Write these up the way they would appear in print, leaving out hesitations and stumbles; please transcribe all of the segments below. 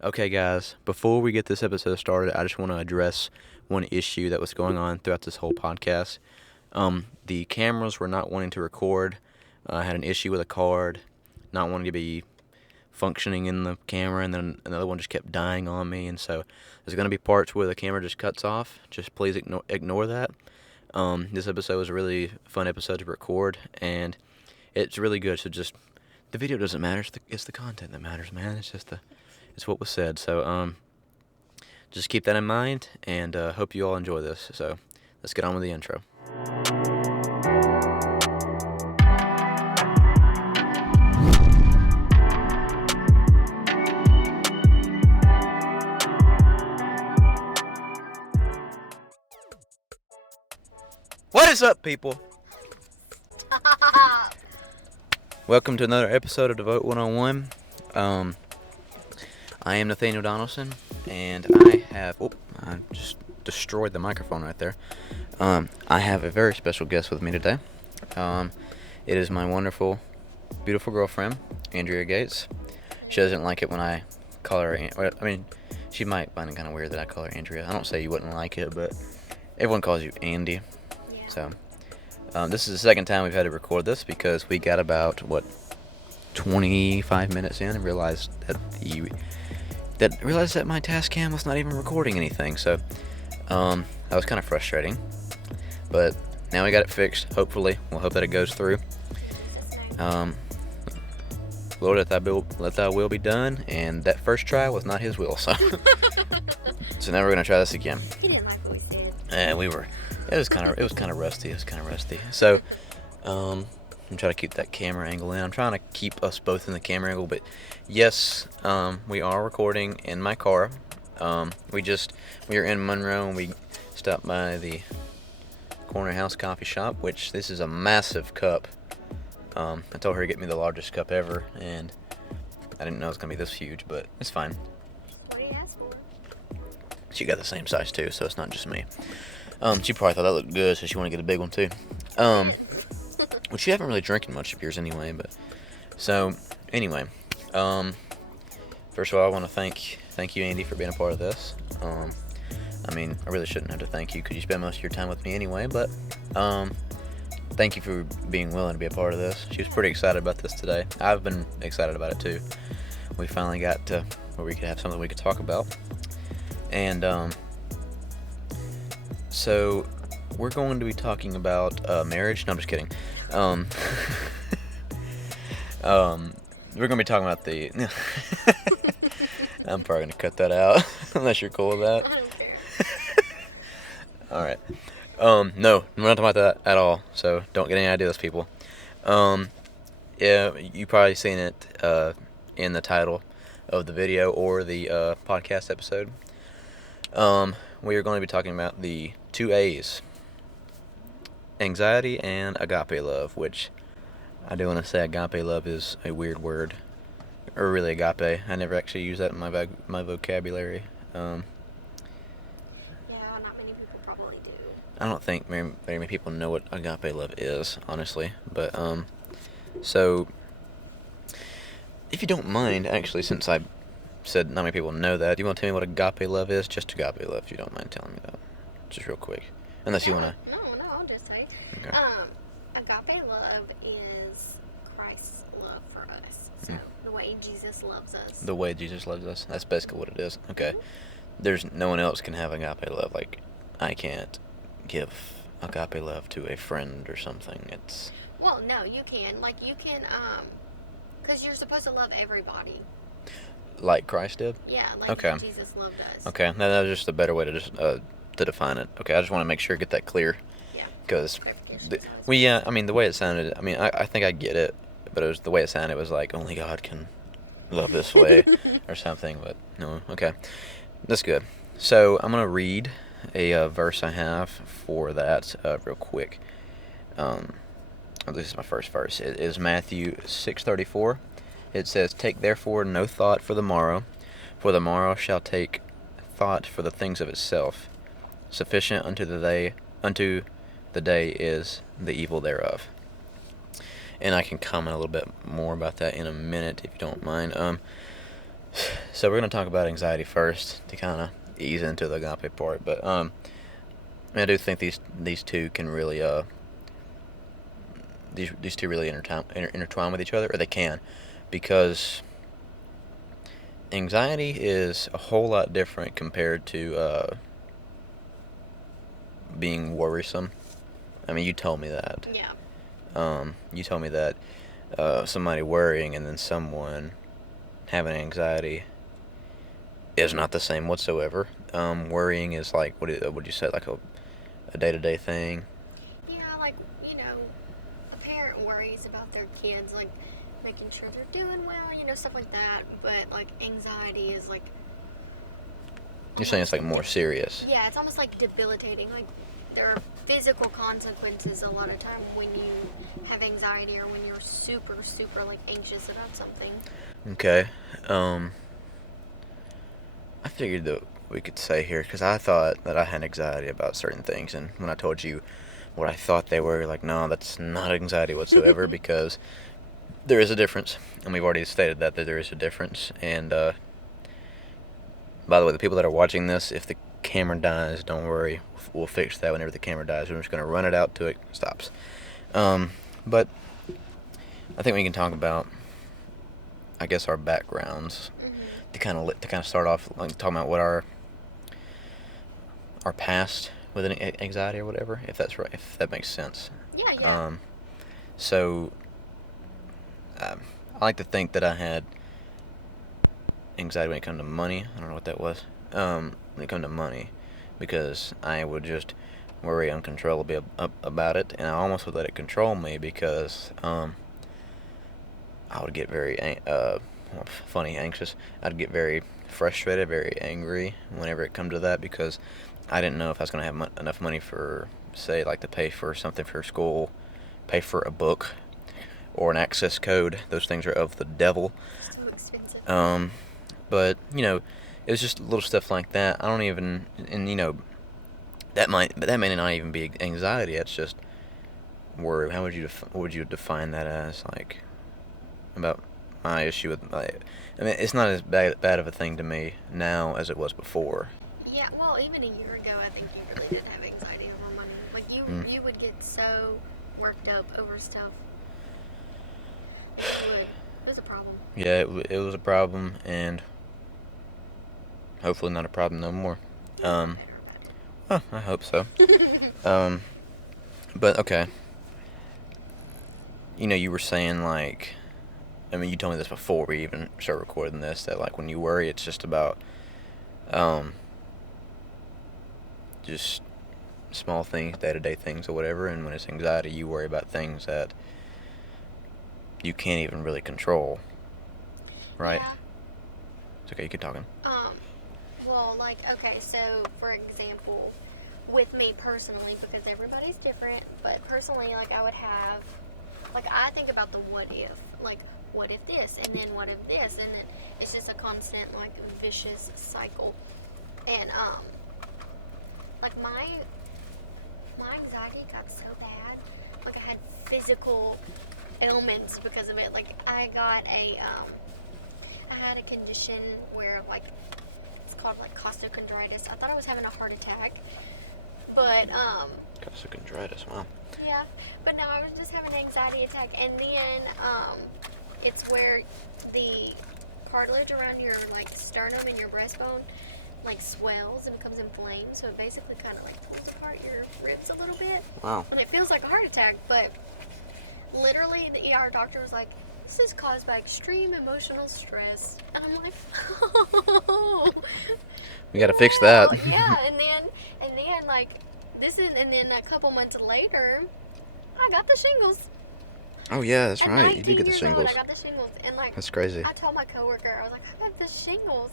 Okay, guys, before we get this episode started, I just want to address one issue that was going on throughout this whole podcast. The cameras were not wanting to record. I had an issue with a card, not wanting to be functioning in the camera, and then another one just kept dying on me. And so there's going to be parts where the camera just cuts off. Just please ignore that. This episode was a really fun episode to record, and it's really good. So just the video doesn't matter. It's the content that matters, man. It's what was said. So just keep that in mind, and hope you all enjoy this. So let's get on with the intro. What is up, people? Stop. Welcome to another episode of Devote 101. I am Nathaniel Donaldson, and I just destroyed the microphone right there. I have a very special guest with me today. It is my wonderful, beautiful girlfriend, Andrea Gates. Hello. She doesn't like it when I call her, she might find it kind of weird that I call her Andrea. I don't say you wouldn't like it, but everyone calls you Andy. Yeah. So, this is the second time we've had to record this because we got about, 25 minutes in and realized that my task cam was not even recording anything. So, that was kind of frustrating. But now we got it fixed. Hopefully, we'll hope that it goes through. In Jesus' name. Lord, let thy will be done. And that first try was not His will. So, so now we're gonna try this again. He didn't like what we said. And it was kind of rusty. So, I'm trying to keep that camera angle in. I'm trying to keep us both in the camera angle. But yes, we are recording in my car. We are in Monroe, and we stopped by the Corner House coffee shop, which this is a massive cup. I told her to get me the largest cup ever, and I didn't know it was gonna be this huge, but it's fine. That's what he asked for. She got the same size too, so it's not just me. She probably thought that looked good, so she wanted to get a big one too. Which you haven't really drinking much of yours anyway, but so anyway, first of all, I want to thank you, Andy, for being a part of this. Of course. I mean, I really shouldn't have to thank you because you spend most of your time with me anyway, but thank you for being willing to be a part of this. She was pretty excited about this today. I've been excited about it too. We finally got to where we could have something we could talk about. And so we're going to be talking about marriage. No, I'm just kidding. We're going to be talking about the... I'm probably going to cut that out unless you're cool with that. I don't care. All right. No, we're not talking about that at all. So don't get any ideas, people. Yeah, you probably seen it in the title of the video or the podcast episode. We are going to be talking about the 2 A's. Anxiety and agape love, which I do want to say agape love is a weird word. Or really agape. I never actually use that in my vocabulary. Yeah, not many people probably do. I don't think very many people know what agape love is, honestly. But, so, if you don't mind, actually, since I said not many people know that, do you want to tell me what agape love is? Just agape love, if you don't mind telling me that. Just real quick. Unless you want to. No, I'll just tell you. Okay. Agape love is Christ's love for us. So, the way Jesus loves us. The way Jesus loves us. That's basically what it is. Okay. Mhm. There's no one else can have agape love. Like, I can't give agape love to a friend or something. It's... Well, no, you can. Like, you can, because you're supposed to love everybody. Like Christ did? Yeah, like Okay. how Jesus loved us. Okay. Now, that was just a better way to just to define it. Okay, I just want to make sure I get that clear. Yeah. Because... Clarification is always Well, yeah, best. I mean, the way it sounded, I think I get it, but it was the way it sounded was like, only God can love this way or something, but no, okay. That's good. So, I'm going to read a verse I have for that real quick. This is my first verse. It is Matthew 6:34. It says, "Take therefore no thought for the morrow shall take thought for the things of itself. Sufficient unto the day is the evil thereof." And I can comment a little bit more about that in a minute if you don't mind. So we're going to talk about anxiety first to kind of ease into the agape part. But I do think these two can really these two really intertwine with each other, or they can, because anxiety is a whole lot different compared to being worrisome. I mean, you told me that. Yeah. You told me that somebody worrying and then someone having anxiety is not the same whatsoever. Worrying is like, what would you say, like a day-to-day thing? Yeah, like, a parent worries about their kids, like, making sure they're doing well, stuff like that. But, like, anxiety is, like, You're saying it's like more serious. Yeah, it's almost like debilitating. Like, there are physical consequences a lot of time when you have anxiety or when you're super, super, like, anxious about something. Okay. I figured that we could say here, because I thought that I had anxiety about certain things, and when I told you what I thought they were, like, no, that's not anxiety whatsoever, because there is a difference, and we've already stated that there is a difference. And by the way, the people that are watching this, if the camera dies, don't worry, we'll fix that whenever the camera dies. We're just going to run it out till it stops. But I think we can talk about, I guess, our backgrounds to kind of start off, like, talking about what our past with an anxiety or whatever, if that's right, if that makes sense. Yeah. So I like to think that I had anxiety when it came to money. I don't know what that was. When it came to money, because I would just worry uncontrollably about it, and I almost would let it control me, because I would get very anxious. I'd get very frustrated, very angry whenever it come to that, because I didn't know if I was going to have enough money for, say, like, to pay for something for school, pay for a book, or an access code. Those things are of the devil. So expensive. But, it was just little stuff like that. I don't even, and, that may not even be anxiety. It's just worry. How would you what would you define that as, like, about my issue with my, I mean, it's not as bad of a thing to me now as it was before. Yeah, well, even a year ago, I think you really did have anxiety over money. Like, you would get so worked up over stuff. Like, you would. It was a problem. Yeah, it was a problem, and hopefully not a problem no more. You're a lot better about it. Oh, I hope so. But, okay. You were saying, like, I mean, you told me this before we even started recording this, that, like, when you worry, it's just about, just small things, day-to-day things or whatever, and when it's anxiety, you worry about things that you can't even really control, right? Yeah. It's okay, you keep talking. Well, like, okay, so, for example, with me personally, because everybody's different, but personally, like, I would have, like, I think about the what if, like, what if this, and then what if this, and then it's just a constant, like, vicious cycle. And, like, my anxiety got so bad, like, I had physical ailments because of it. Like, I had a condition where, like, it's called, like, costochondritis. I thought I was having a heart attack, but, Costochondritis, wow. Yeah, but no, I was just having an anxiety attack, and then, it's where the cartilage around your, like, sternum and your breastbone, like, swells and becomes inflamed, so it basically kind of, like, pulls apart your ribs a little bit. Wow. And it feels like a heart attack, but literally the ER doctor was like, this is caused by extreme emotional stress. And I'm like, oh. We gotta fix that. Yeah, and then like, and then a couple months later, I got the shingles. Oh, yeah, that's At right. 19 years old, I got the shingles. And, like, that's crazy. I told my coworker, I was like, I got the shingles.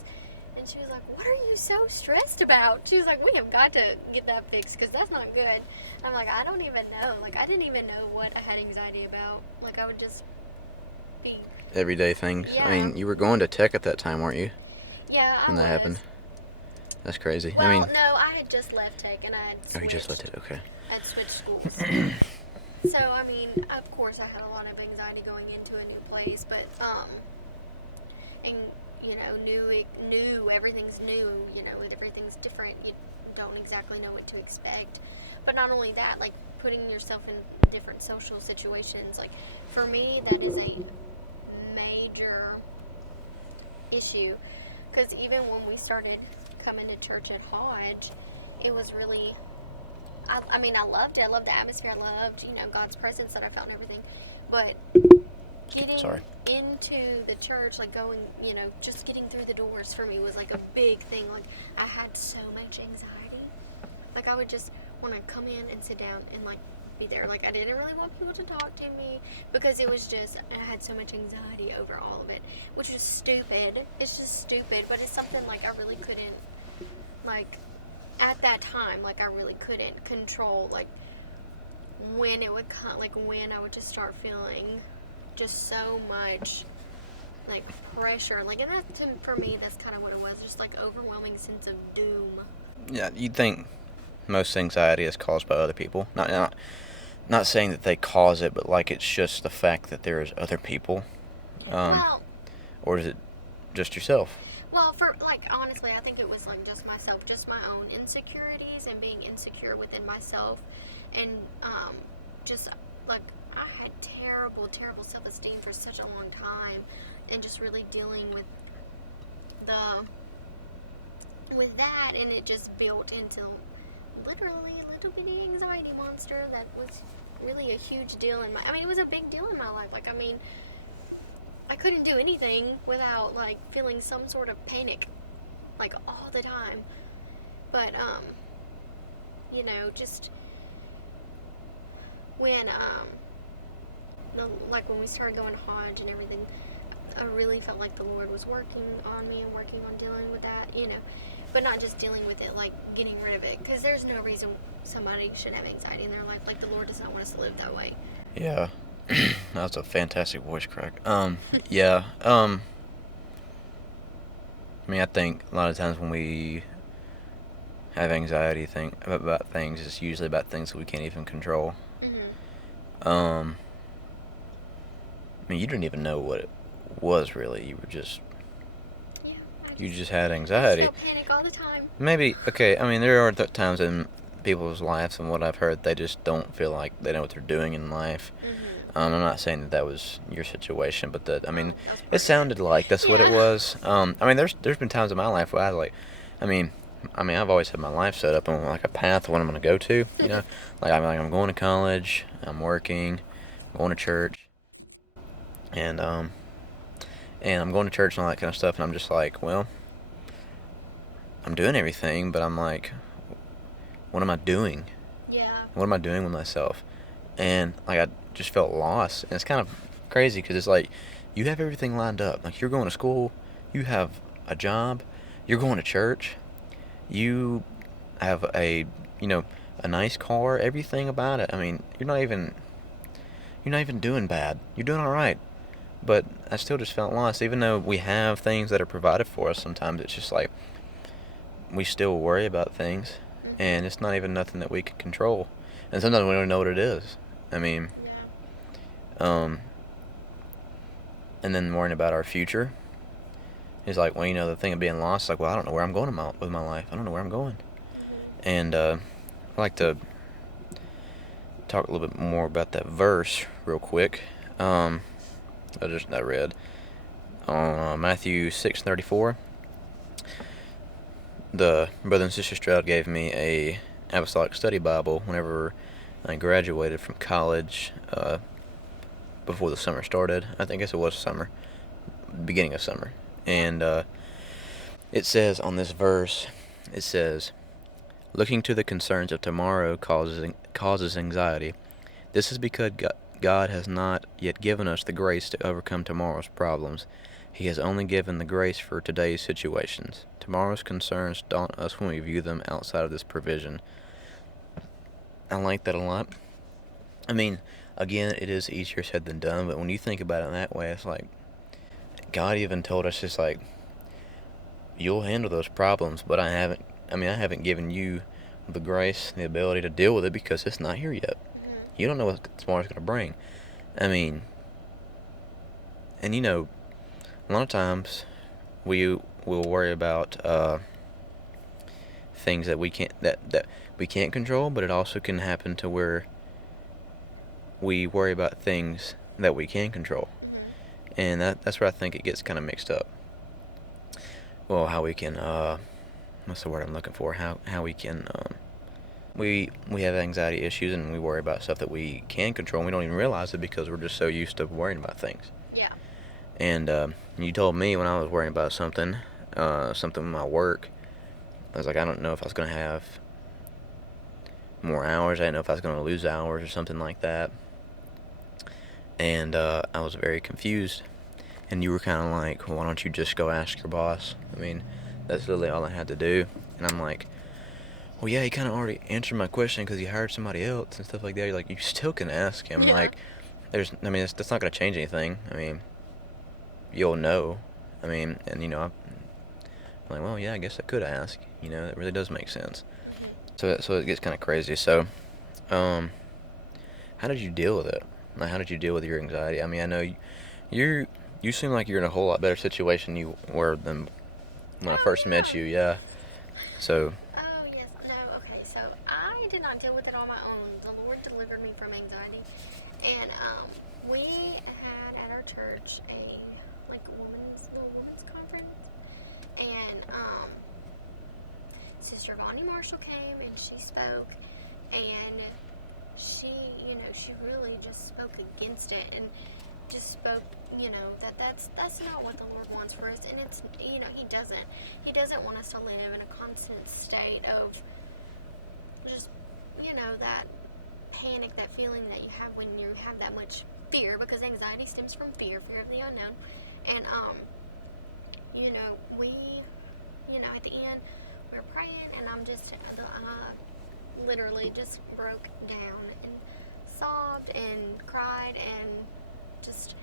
And she was like, what are you so stressed about? She was like, we have got to get that fixed because that's not good. I'm like, I don't even know. Like, I didn't even know what I had anxiety about. Like, I would just be... Everyday things. Yeah. I mean, you were going to tech at that time, weren't you? Yeah, I When that was. happened? That's crazy. Well, no, I had just left tech and I had Oh, you just switched. left it, okay. I had switched schools. So, I mean, of course I had a lot of anxiety going into a new place, but, and new, everything's new, everything's different. You don't exactly know what to expect. But not only that, like putting yourself in different social situations, like for me, that is a major issue. Because even when we started coming to church at Hodge, it was really, I mean, I loved it. I loved the atmosphere. I loved, God's presence that I felt and everything. But getting into the church, like going, just getting through the doors for me was like a big thing. Like I had so much anxiety. Like I would just want to come in and sit down and like be there. Like I didn't really want people to talk to me because it was just, I had so much anxiety over all of it, which is stupid. It's just stupid, but it's something like I really couldn't, like at that time, like I really couldn't control, like when it would come, like when I would just start feeling just so much like pressure, like, and that for me, that's kind of what it was, just like overwhelming sense of doom. Yeah, you'd think most anxiety is caused by other people. Not saying that they cause it, but like it's just the fact that there's other people. Well, or is it just yourself? Well, for like honestly, I think it was like just myself, just my own insecurities and being insecure within myself, and just like I had terrible, terrible self-esteem for such a long time, and just really dealing with that, and it just built into literally a little bitty anxiety monster that was really a huge deal in my. I mean, it was a big deal in my life. Like, I mean, I couldn't do anything without like feeling some sort of panic, like all the time. But just when when we started going to Hodge and everything, I really felt like the Lord was working on me and working on dealing with that, but not just dealing with it, like getting rid of it, because there's no reason somebody should have anxiety in their life. Like the Lord does not want us to live that way. Yeah. That's a fantastic voice crack. Yeah. I mean, I think a lot of times when we have anxiety about things, it's usually about things that we can't even control. I mean, you didn't even know what it was really. You were just... Yeah, you just had anxiety. I just felt panic all the time. Maybe, okay, I mean, there are times in people's lives, and what I've heard, they just don't feel like they know what they're doing in life. I'm not saying that was your situation, but that, I mean, it sounded like that's what it was. I mean, there's been times in my life where I like, I mean, I've always had my life set up on like a path of what I'm going to go to, like I'm going to college, I'm working, going to church, and I'm going to church and all that kind of stuff, and I'm just like, well, I'm doing everything, but I'm like, what am I doing? Yeah. What am I doing with myself? And like I just felt lost, and it's kind of crazy because it's like you have everything lined up. Like you're going to school, you have a job, you're going to church, you have a nice car, everything about it. I mean, you're not even doing bad. You're doing all right. But I still just felt lost, even though we have things that are provided for us. Sometimes it's just like we still worry about things, and it's not even nothing that we can control. And sometimes we don't know what it is. I mean, yeah. And then worrying about our future is like, well, the thing of being lost, like, well, I don't know where I'm going with my life. I don't know where I'm going. And I'd like to talk a little bit more about that verse real quick. I read on Matthew 6:34. The brother and sister Stroud gave me a apostolic study Bible whenever I graduated from college, before the summer started. I guess it was summer, beginning of summer. Yeah. And it says on this verse, it says, looking to the concerns of tomorrow causes anxiety. This is because God has not yet given us the grace to overcome tomorrow's problems. He has only given the grace for today's situations. Tomorrow's concerns daunt us when we view them outside of this provision. I like that a lot. I mean, again, it is easier said than done, but when you think about it in that way, it's like God even told us, it's like, you'll handle those problems, but I haven't given you the grace, the ability to deal with it because it's not here yet. You don't know what tomorrow's going to bring. I mean, and a lot of times we will worry about things that we can't control, but it also can happen to where we worry about things that we can control. Mm-hmm. And that's where I think it gets kind of mixed up. Well, how we can what's the word I'm looking for? How we can we have anxiety issues and we worry about stuff that we can control and we don't even realize it because we're just so used to worrying about things. Yeah. And you told me when I was worrying about something with my work, I was like, I don't know if I was going to have more hours. I didn't know if I was going to lose hours or something like that. And I was very confused. And you were kind of like, well, why don't you just go ask your boss? I mean, that's literally all I had to do. And I'm like, well, yeah, he kind of already answered my question because he hired somebody else and stuff like that. You're like, you still can ask him. Yeah. Like, that's not going to change anything. I mean, you'll know. I mean, and, I'm like, well, yeah, I guess I could ask. That really does make sense. Mm-hmm. So it gets kind of crazy. So, how did you deal with it? Like, how did you deal with your anxiety? I mean, I know you seem like you're in a whole lot better situation you were than when I first met you. Yeah. So. Oh, yes. No, okay. So I did not deal with it on my own. The Lord delivered me from anxiety. And we had at our church a little women's conference. And Sister Vonnie Marshall came and she spoke. And she really just spoke against it and just spoke, that's not what the Lord wants for us. And it's, he doesn't want us to live in a constant state of just, that panic, that feeling that you have when you have that much fear, because anxiety stems from fear of the unknown. And, we, at the end, we were praying and I literally just broke down and sobbed and cried and just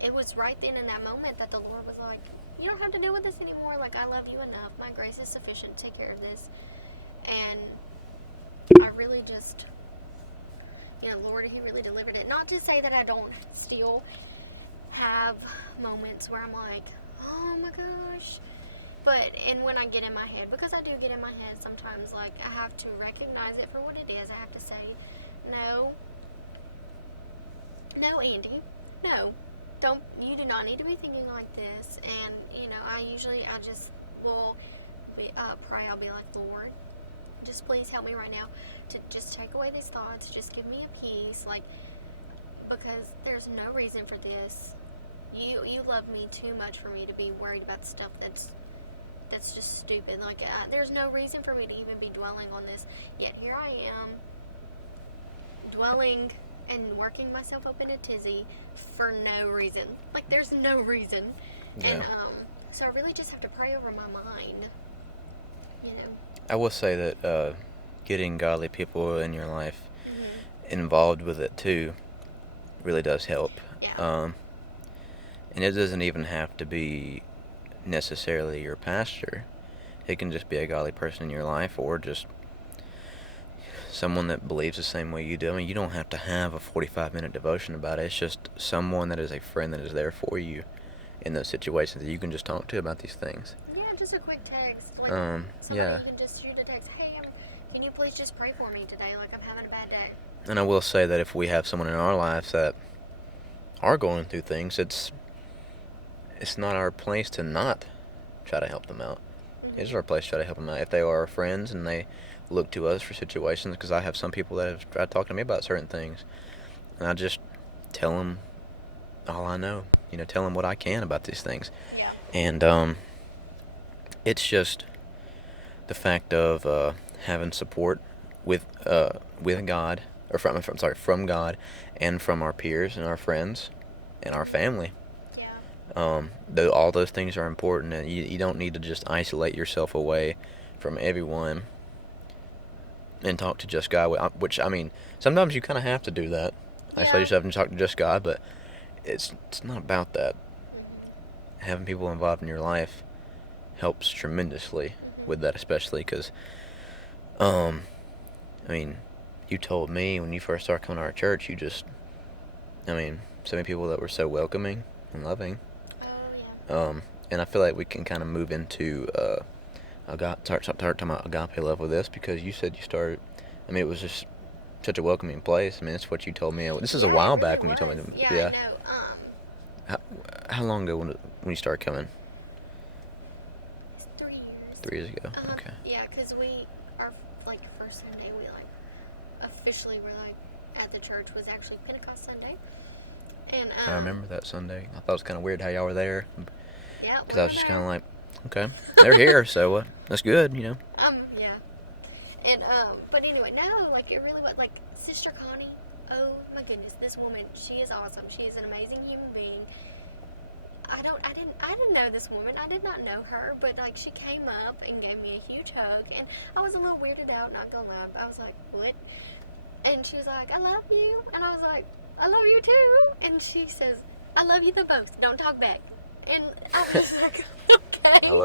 it was right then in that moment that the Lord was like, you don't have to deal with this anymore. Like, I love you enough. My grace is sufficient to take care of this. And I really just, Lord, he really delivered it. Not to say that I don't still have moments where I'm like, oh my gosh. And when I get in my head, because I do get in my head sometimes, like, I have to recognize it for what it is. I have to say, no, Andy, no, you do not need to be thinking like this. And, I just will pray. I'll be like, Lord, just please help me right now to just take away these thoughts. Just give me a peace, because there's no reason for this. You love me too much for me to be worried about stuff that's just stupid. There's no reason for me to even be dwelling on this. Yet here I am, dwelling and working myself up in a tizzy for no reason. There's no reason. Yeah. And so I really just have to pray over my mind. I will say that getting godly people in your life mm-hmm. involved with it too really does help. Yeah. And it doesn't even have to be necessarily your pastor. It can just be a godly person in your life, or just someone that believes the same way you do. I mean, you don't have to have a 45-minute devotion about it. It's just someone that is a friend that is there for you in those situations that you can just talk to about these things. Yeah, just a quick text. Somebody you can just shoot a text. Hey, can you please just pray for me today? I'm having a bad day. And I will say that if we have someone in our lives that are going through things, it's not our place to not try to help them out. Mm-hmm. It's our place to try to help them out. If they are our friends and they look to us for situations, because I have some people that have tried to talk to me about certain things, and I just tell them all I know. Tell them what I can about these things. Yeah. And it's just the fact of having support with God, or from God, and from our peers and our friends and mm-hmm. our family. Yeah. All those things are important, and you don't need to just isolate yourself away from everyone and talk to just God, which, I mean, sometimes you kind of have to do that. Yeah. Isolate yourself and talk to just God, but it's not about that. Mm-hmm. Having people involved in your life helps tremendously mm-hmm. with that, especially because, I mean, you told me when you first started coming to our church, so many people that were so welcoming and loving. Oh, yeah. and I feel like we can kind of move into start talking about agape love with this, because you said you started. I mean, it was just such a welcoming place. I mean, that's what you told me. This is a Yeah, it while really back when you told was. me. Yeah, no. How long ago when you started coming? It's 3 years. 3 years ago. Okay. Yeah, because our like first Sunday we like officially were like at the church was actually Pentecost Sunday, and I remember that Sunday. I thought it was kind of weird how y'all were there. Yeah, we I were was just there. kind of like, okay, they're here, so that's good, you know. Yeah. And but anyway, no, like it really was like Sister Connie. Oh my goodness, this woman, she is awesome. She is an amazing human being. I didn't know this woman. I did not know her, but like she came up and gave me a huge hug, and I was a little weirded out, not gonna lie. I was like, "What?" And she was like, "I love you," and I was like, "I love you too." And she says, "I love you the most. Don't talk back." And I was like, "Okay."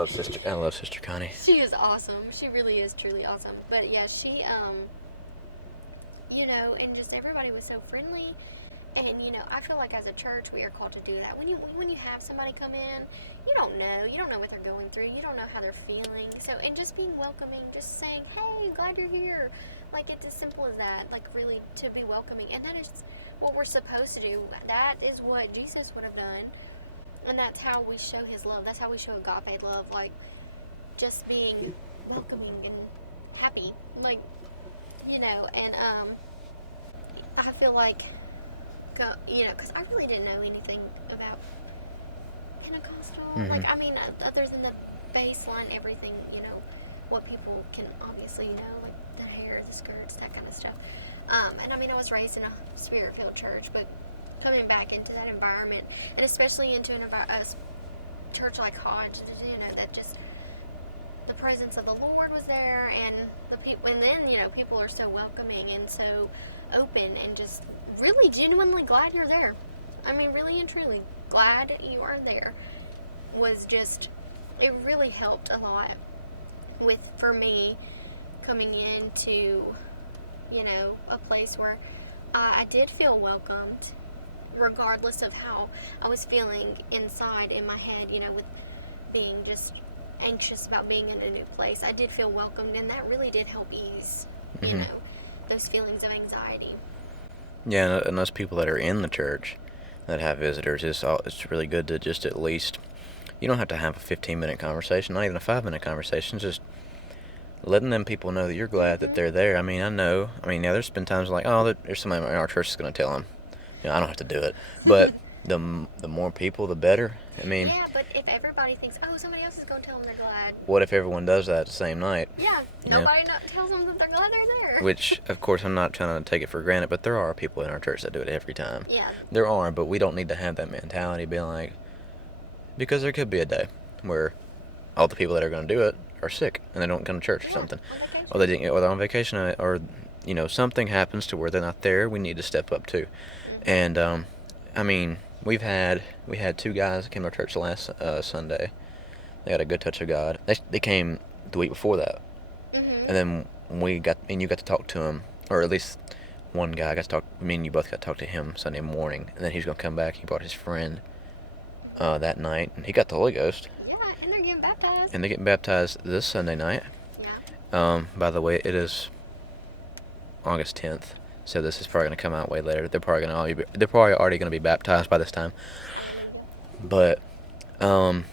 I love Sister Connie. She is awesome. She really is truly awesome. But yeah, she and just everybody was so friendly. And I feel like as a church we are called to do that. When you have somebody come in, you don't know what they're going through. You don't know how they're feeling. So, and just being welcoming, just saying, "Hey, glad you're here." Like, it's as simple as that. Like, really to be welcoming. And that is what we're supposed to do. That is what Jesus would have done. And that's how we show his love. That's how we show agape love. Like, just being welcoming and happy. Like, and I feel like because I really didn't know anything about Pentecostal. Mm-hmm. Like, I mean, other than the baseline, everything, what people can obviously know, like the hair, the skirts, that kind of stuff. And I mean, I was raised in a spirit-filled church, but coming back into that environment, and especially into a church like Hodge, that just the presence of the Lord was there, and the people, and then people are so welcoming and so open, and just really genuinely glad you're there. I mean, really and truly glad you are there. It really helped a lot for me coming into a place where I did feel welcomed, regardless of how I was feeling inside in my head, with being just anxious about being in a new place. I did feel welcomed, and that really did help ease, those feelings of anxiety. Yeah, and those people that are in the church that have visitors, it's really good to just at least, you don't have to have a 15-minute conversation, not even a 5-minute conversation, just letting them people know that you're glad that they're there. I mean, there's been times like, oh, there's somebody in our church that's going to tell them. I don't have to do it, but the more people, the better. I mean, yeah, but if everybody thinks, oh, somebody else is going to tell them they're glad. What if everyone does that the same night? Yeah, nobody tells them that they're glad they're there. Which, of course, I'm not trying to take it for granted, but there are people in our church that do it every time. Yeah. There are, but we don't need to have that mentality, being like, because there could be a day where all the people that are going to do it are sick and they don't come to church or something. On vacation. Or they're on vacation, or something happens to where they're not there. We need to step up too. And I mean, we had 2 guys that came to our church last Sunday. They got a good touch of God. They came the week before that, and then you got to talk to him, or at least one guy got to talk. Me and you both got to talk to him Sunday morning, and then he was gonna come back. He brought his friend that night, and he got the Holy Ghost. Yeah, and they're getting baptized. And they're getting baptized this Sunday night. Yeah. By the way, it is August 10th. So this is probably going to come out way later. They're probably already going to be baptized by this time. Hallelujah. But, I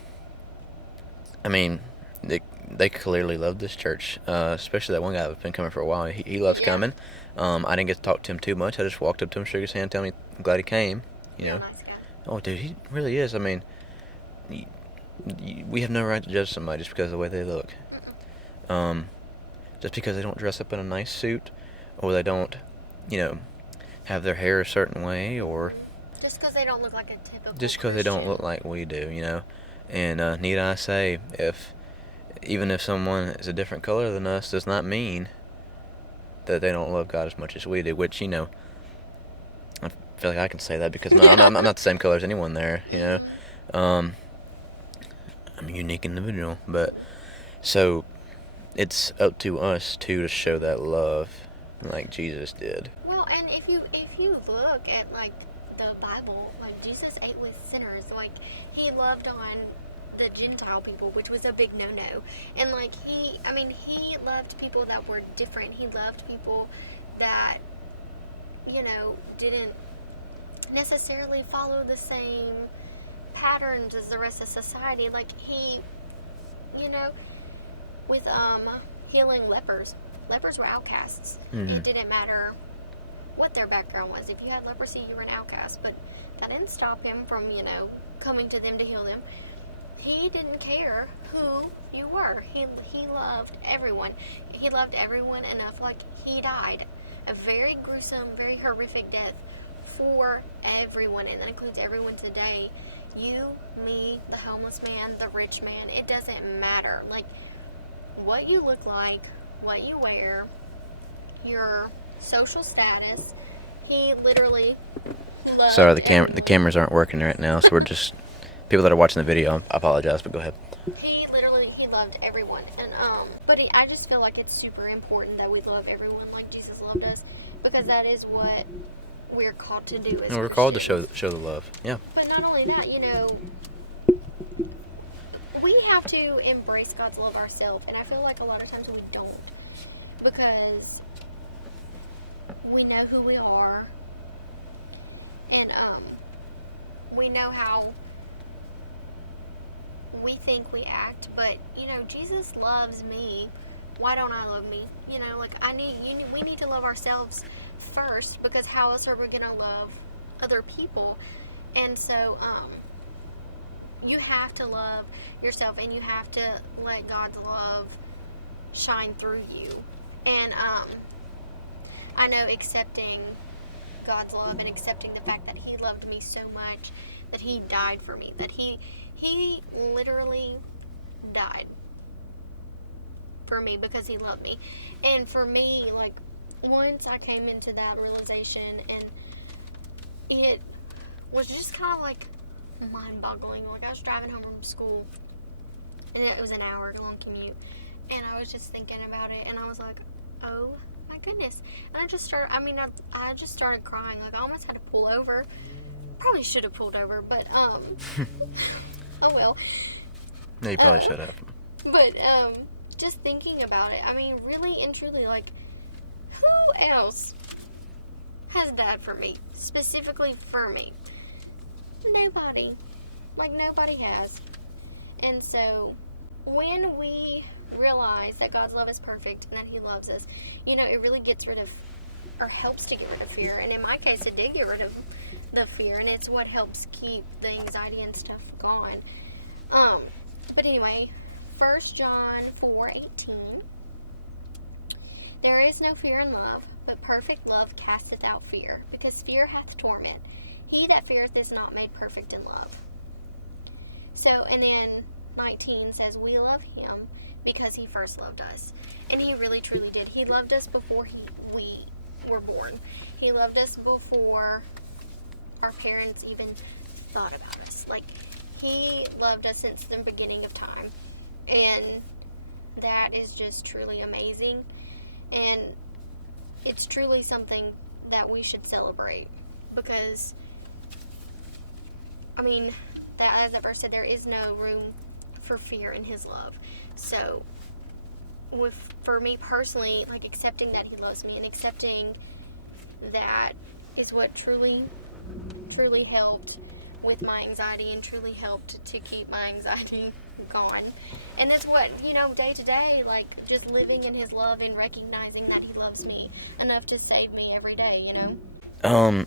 mean, they clearly love this church, especially that one guy that's been coming for a while. He loves coming. I didn't get to talk to him too much. I just walked up to him, shook his hand, told me I'm glad he came. Real nice guy. Oh, dude, he really is. I mean, we have no right to judge somebody just because of the way they look. Just because they don't dress up in a nice suit, or they don't have their hair a certain way, or just because they don't look like a typical just because they don't look like we do, and need I say, even if someone is a different color than us, does not mean that they don't love God as much as we do, which I feel like I can say that because I'm not the same color as anyone there, I'm a unique individual, but so it's up to us too to show that love like Jesus did. Well, and if you look at like the Bible, like Jesus ate with sinners. Like he loved on the Gentile people, which was a big no-no. And like he loved people that were different. He loved people that, didn't necessarily follow the same patterns as the rest of society. Like he, with healing lepers. Lepers were outcasts. It didn't matter what their background was. If you had leprosy, you were an outcast. But that didn't stop him from, coming to them to heal them. He didn't care who you were. He loved everyone. He loved everyone enough. Like, he died a very gruesome, very horrific death for everyone, and that includes everyone today. You, me, the homeless man, the rich man, it doesn't matter. Like, what you look like, what you wear, your social status. He literally loved Sorry, the everyone. cameras aren't working right now, so we're just people that are watching the video. I apologize, but go ahead. He loved everyone, and I just feel like it's super important that we love everyone like Jesus loved us, because that is what we're called to do as We're Christians. called to show the love. Yeah. But not only that, we have to embrace God's love ourselves, and I feel like a lot of times we don't, because we know who we are, and we know how we think we act, but Jesus loves me. Why don't I love me? We need to love ourselves first, because how else are we gonna love other people? And so you have to love yourself, and you have to let God's love shine through you. And I know accepting God's love and accepting the fact that he loved me so much that he died for me, that he literally died for me because he loved me. And for me, like, once I came into that realization, and it was just kind of like mind-boggling. Like, I was driving home from school, and it was an hour-long commute, and I was just thinking about it, and I was like, oh my goodness. And I just started crying. Like, I almost had to pull over. Probably should have pulled over, but oh well. No, you probably should have. But just thinking about it, really and truly, like, who else has died for me, specifically for me? Nobody. Like, nobody has. And so when we realize that God's love is perfect and that he loves us, it really gets rid of, or helps to get rid of fear. And in my case, it did get rid of the fear, and it's what helps keep the anxiety and stuff gone. But anyway, 1 John 4:18. There is no fear in love, but perfect love casteth out fear, because fear hath torment. He that feareth is not made perfect in love. So, and then 19 says, we love him because he first loved us. And he really truly did. He loved us before we were born. He loved us before our parents even thought about us. Like, he loved us since the beginning of time. And that is just truly amazing. And it's truly something that we should celebrate, because that, as that verse said, there is no room for fear in his love. So for me personally, like, accepting that he loves me and accepting that is what truly helped with my anxiety, and truly helped to keep my anxiety gone. And that's what, day to day, like, just living in his love and recognizing that he loves me enough to save me every day, I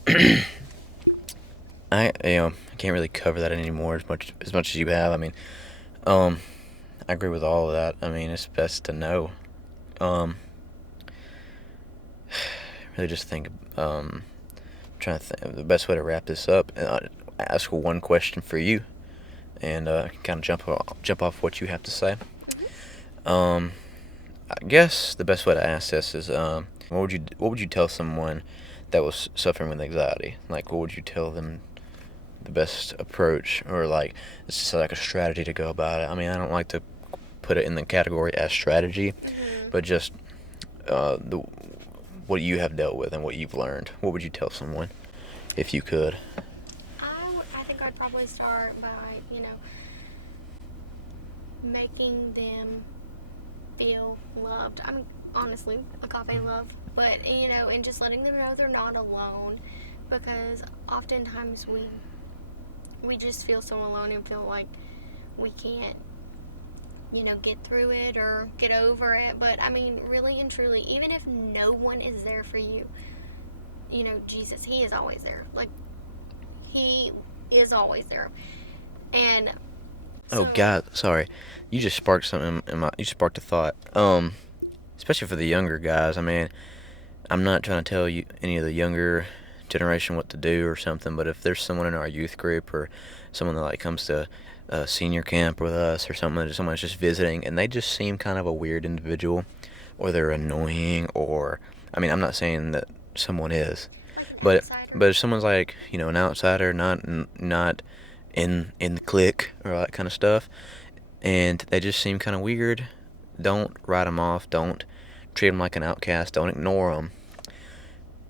can't really cover that anymore as much as you have. I agree with all of that. It's best to know. Really just think, trying to think the best way to wrap this up. Ask one question for you, and kind of jump off what you have to say. Mm-hmm. I guess the best way to ask this is, what would you tell someone that was suffering with anxiety? Like, what would you tell them the best approach, or like, it's just like a strategy to go about it? I don't like to put it in the category as strategy, Mm-hmm. but just what you have dealt with and what you've learned. What would you tell someone if you could? I think I'd probably start by, making them feel loved. I mean, honestly, agape love. But, and just letting them know they're not alone, because oftentimes we just feel so alone and feel like we can't, get through it or get over it. But, I mean, really and truly, even if no one is there for you, Jesus, he is always there. Like, he is always there. And so... Oh, God, sorry. You just sparked something you sparked a thought. Especially for the younger guys. I mean, I'm not trying to tell you any of the younger generation what to do or something, but if there's someone in our youth group or someone that like comes to senior camp with us or something, someone that's just visiting and they just seem kind of a weird individual, or they're annoying, or I mean, I'm not saying that someone is like an outsider, but if someone's like, an outsider, not in the clique or that kind of stuff, and they just seem kind of weird, don't write them off, don't treat them like an outcast, don't ignore them,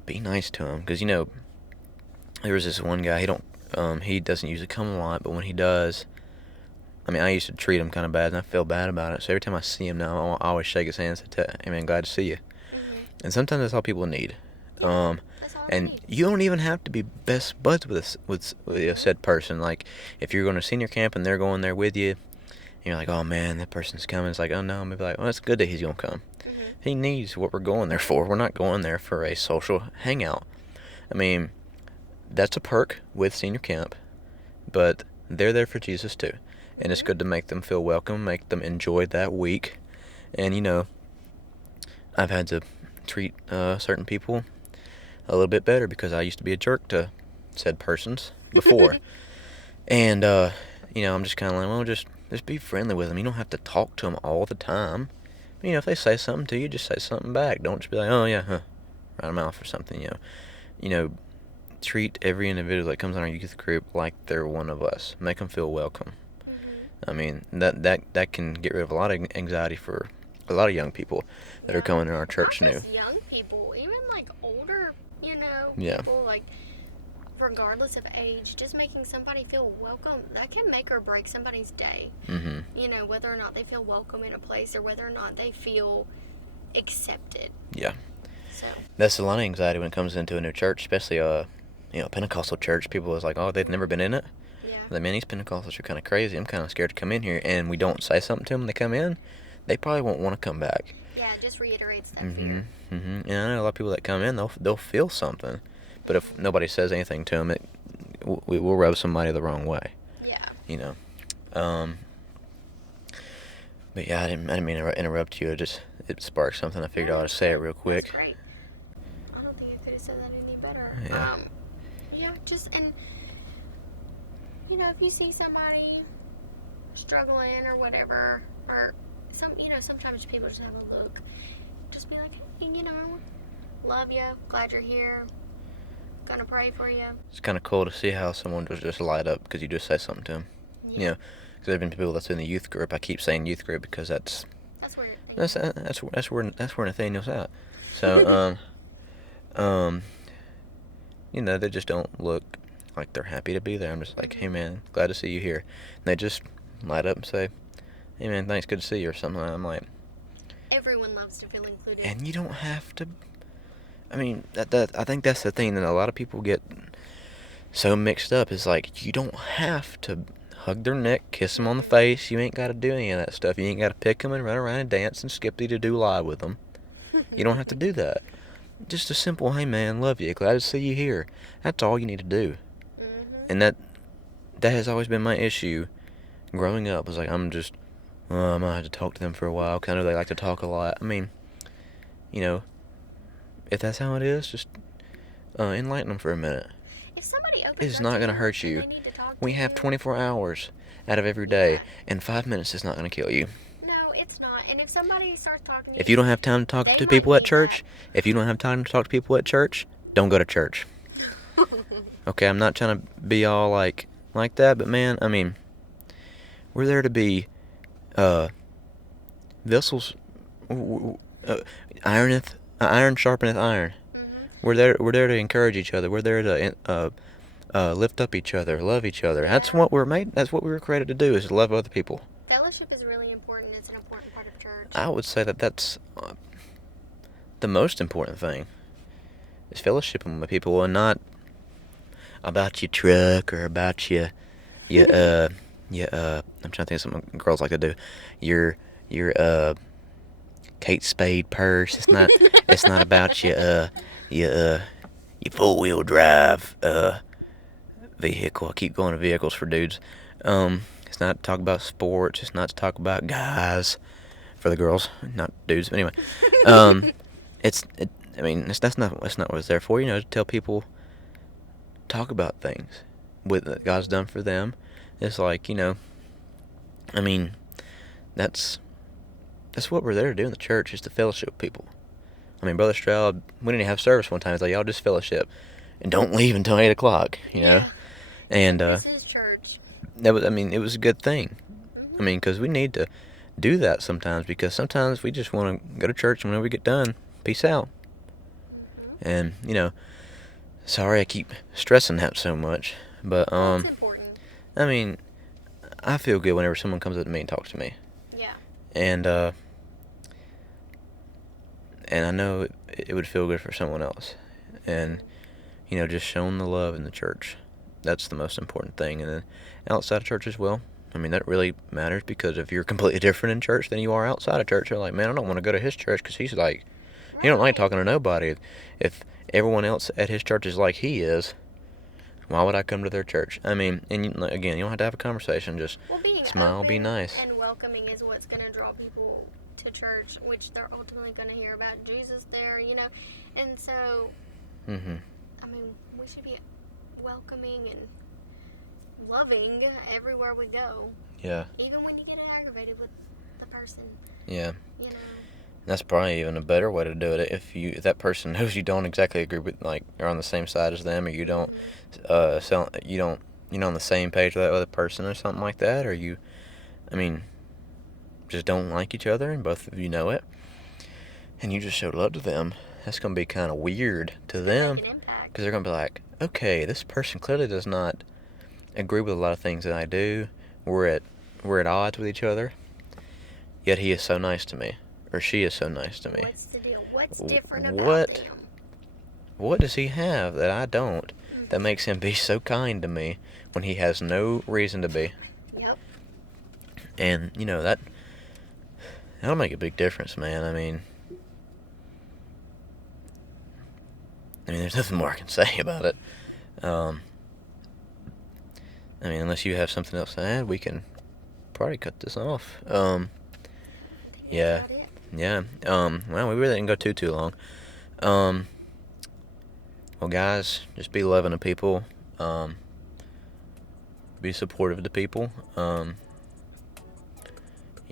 be nice to them. Because there was this one guy, he doesn't usually come a lot, but when he does, I mean, I used to treat him kind of bad, and I feel bad about it. So every time I see him now, I always shake his hand and say, "Hey man, glad to see you." Mm-hmm. And sometimes that's all people need. Yeah, that's all they need. And you don't even have to be best buds with a said person. Like, if you're going to senior camp and they're going there with you, and you're like, "Oh man, that person's coming." It's like, "Oh no," maybe like, "Well, it's good that he's going to come." Mm-hmm. He needs what we're going there for. We're not going there for a social hangout. I mean, that's a perk with senior camp, but they're there for Jesus too. And it's good to make them feel welcome, make them enjoy that week. And, I've had to treat certain people a little bit better because I used to be a jerk to said persons before. And, I'm just kind of like, well, just be friendly with them. You don't have to talk to them all the time. If they say something to you, just say something back. Don't just be like, "Oh, yeah, huh," write them off or something, treat every individual that comes on our youth group like they're one of us. Make them feel welcome. Mm-hmm. I mean, that can get rid of a lot of anxiety for a lot of young people that are coming to our church Not just young people, even like older, people, like regardless of age, just making somebody feel welcome, that can make or break somebody's day. Mm-hmm. Whether or not they feel welcome in a place or whether or not they feel accepted. Yeah. So that's a lot of anxiety when it comes into a new church, especially Pentecostal church. People is like, "Oh, they've never been in it." Yeah. Like, man, these Pentecostals are kind of crazy. I'm kind of scared to come in here. And we don't say something to them. They come in, they probably won't want to come back. Yeah, it just reiterates that fear. Mm-hmm. And I know a lot of people that come in, they'll feel something. But if nobody says anything to them, we will rub somebody the wrong way. Yeah. But yeah, I didn't mean to interrupt you. It sparked something. I figured I'd say it real quick. That's great. I don't think you could have said that any better. Yeah. If you see somebody struggling or whatever, or sometimes people just have a look, just be like, "Hey, love you, glad you're here, gonna pray for you." It's kind of cool to see how someone just light up because you just say something to them. Yeah. Because there have been people that's in the youth group. I keep saying youth group because that's where that's where Nathaniel's at. So they just don't look like they're happy to be there. I'm just like, "Hey man, glad to see you here." And they just light up and say, "Hey man, thanks, good to see you," or something. I'm like, everyone loves to feel included. And you don't have to. I mean, I think that's the thing that a lot of people get so mixed up. Is like, you don't have to hug their neck, kiss them on the face. You ain't got to do any of that stuff. You ain't got to pick them and run around and dance and skippity-to-do live with them. You don't have to do that. Just a simple, "Hey man, love you, glad to see you here." That's all you need to do. And that has always been my issue growing up. Was like, I might have to talk to them for a while. Kind of, they like to talk a lot. I mean, if that's how it is, just enlighten them for a minute. If somebody opens up to you and they need to talk to you, we have 24 hours out of every day, and 5 minutes is not going to kill you. No, it's not. And if somebody starts talking to you, if you don't have time to talk to people at church, don't go to church. Okay, I'm not trying to be all like that, but man, I mean, we're there to be vessels. Iron sharpeneth iron. We're there to encourage each other. We're there to lift up each other, love each other. Yeah. That's what we're made. That's what we were created to do, is to love other people. Fellowship is really important. It's an important part of church. I would say that that's the most important thing. Is fellowshipping with people, and not about your truck or about your I'm trying to think of something girls like to do. Your Kate Spade purse. It's not about your 4-wheel drive vehicle. I keep going to vehicles for dudes. It's not to talk about sports. It's not to talk about guys for the girls, not dudes. Anyway, that's not what it's there for. To tell people, talk about things that God's done for them. It's like, that's what we're there to do in the church, is to fellowship with people. Brother Stroud, we didn't have service one time. He's like, y'all just fellowship and don't leave until 8 o'clock. Yeah. And this is church. it was a good thing. Mm-hmm. Because we need to do that sometimes, because sometimes we just want to go to church and whenever we get done, peace out. Mm-hmm. And, sorry I keep stressing that so much, but it's important. I feel good whenever someone comes up to me and talks to me. Yeah. And I know it would feel good for someone else. And, just showing the love in the church. That's the most important thing. And then outside of church as well. That really matters, because if you're completely different in church than you are outside of church, you're like, man, I don't want to go to his church because he's like, he don't like talking to nobody. If everyone else at his church is like he is, why would I come to their church? And again, you don't have to have a conversation. Just being smile, open be nice, and welcoming is what's going to draw people to church, which they're ultimately going to hear about Jesus there, And so, we should be welcoming and loving everywhere we go. Yeah. Even when you get aggravated with the person. Yeah. That's probably even a better way to do it. If that person knows you don't exactly agree with, like, you're on the same side as them, or you don't, you're on the same page with that other person or something like that, or you, just don't like each other and both of you know it, and you just showed love to them, that's going to be kind of weird to them. It's going to make an impact. Because they're going to be like, okay, this person clearly does not agree with a lot of things that I do. We're at odds with each other, yet he is so nice to me. Or she is so nice to me. What's the deal? What's different about them? What does he have that I don't, that makes him be so kind to me when he has no reason to be? Yep. And, that'll make a big difference, man. There's nothing more I can say about it. Unless you have something else to add, we can probably cut this off. I think that's about it. Yeah. Well, we really didn't go too long. Well, guys, just be loving to people. Be supportive to people. You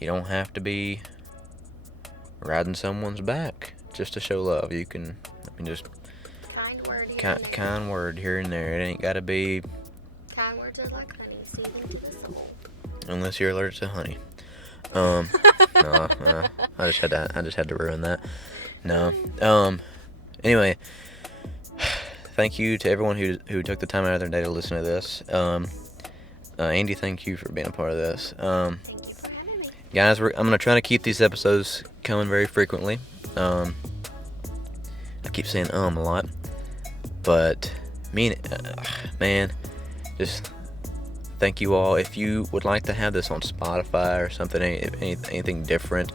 don't have to be riding someone's back just to show love. You can, just kind word here and there. Kind word here and there. It ain't got to be. Kind words are like honey, soothing to the soul. Unless you're allergic to honey. No, I just had to ruin that. No. Anyway, thank you to everyone who took the time out of their day to listen to this. Andy, thank you for being a part of this. Thank you for having me. Guys, I'm going to try to keep these episodes coming very frequently. I keep saying a lot. But, man, just thank you all. If you would like to have this on Spotify or something, anything different,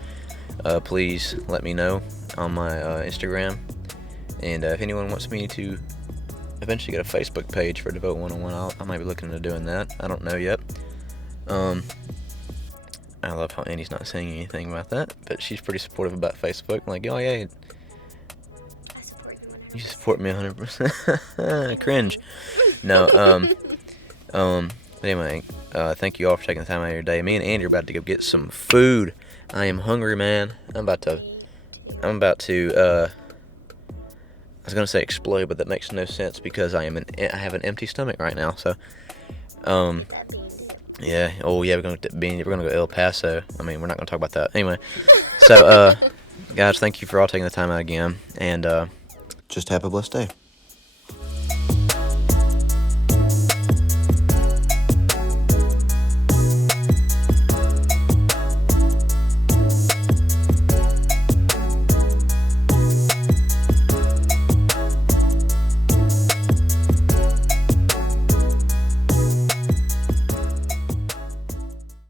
please let me know on my Instagram. And if anyone wants me to eventually get a Facebook page for Devote 101, I might be looking into doing that. I don't know yet. I love how Annie's not saying anything about that, but she's pretty supportive about Facebook. Like, oh yeah, I support you 100%. You support me 100%. Cringe. No. Anyway, thank you all for taking the time out of your day. Me and Andy are about to go get some food. I am hungry, man. Me too. I'm about to. I was gonna say explode, but that makes no sense because I have an empty stomach right now. So. Get that bean dip. Yeah. Oh yeah, we're gonna get bean dip. We're gonna go El Paso. We're not gonna talk about that anyway. So, guys, thank you for all taking the time out again, and just have a blessed day.